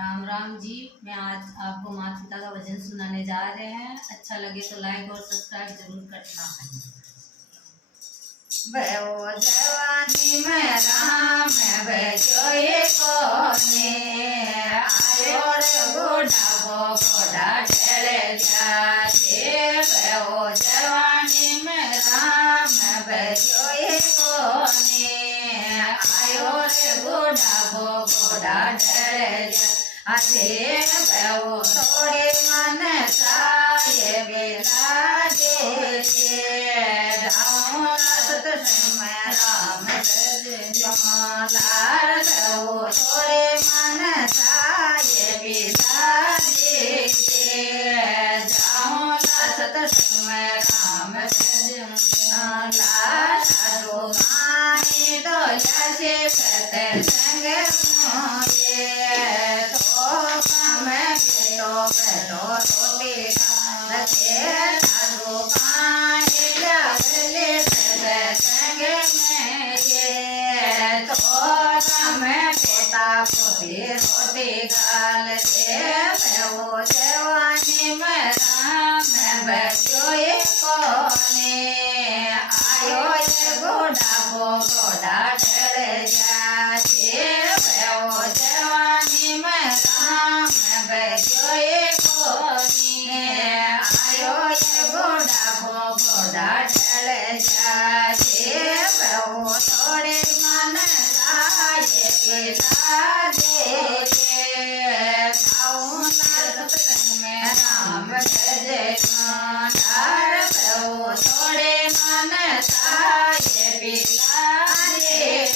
राम राम जी। मैं आज आपको माता पिता का भजन सुनाने जा रहे हैं। अच्छा लगे तो लाइक और सब्सक्राइब जरूर करना। बेओ जवानी में राम बेचोए कोने आयो रे बुढ़ा ढेले जाते। बेओ जवानी में राम बेचोए कोने आयो रे बुढ़ा ढेले जाते। बेओ थोड़े मन साये बेला दे राम राम लाल थोड़े मन साये बिला जाऊँ सतसंग में राम लाल मानी तो जैसे सतसंग मोये तो मैं बेलो रोटी लगे साधु पानी लगले सतसंग में ये तो मैं पोता पोती रोटी गाल दे वो जवानी में राम बचोए कोने आयो ये गोड़ा ढल जाते। वो जवानी में राम बचोए कोने आयो ये गोड़ा ढल जाते। वो थोड़े मन साये बिला दे सत्संग में राम भजे वो थोड़े मन साये बिला दे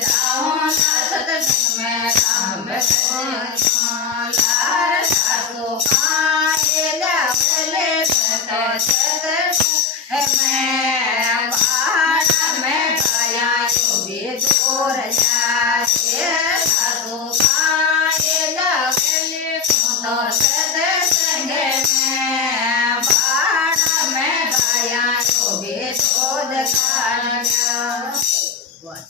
जाऊँ सत्संग में राम भजे सासु पाए लवले मैं बाड़ा में गया भी दूर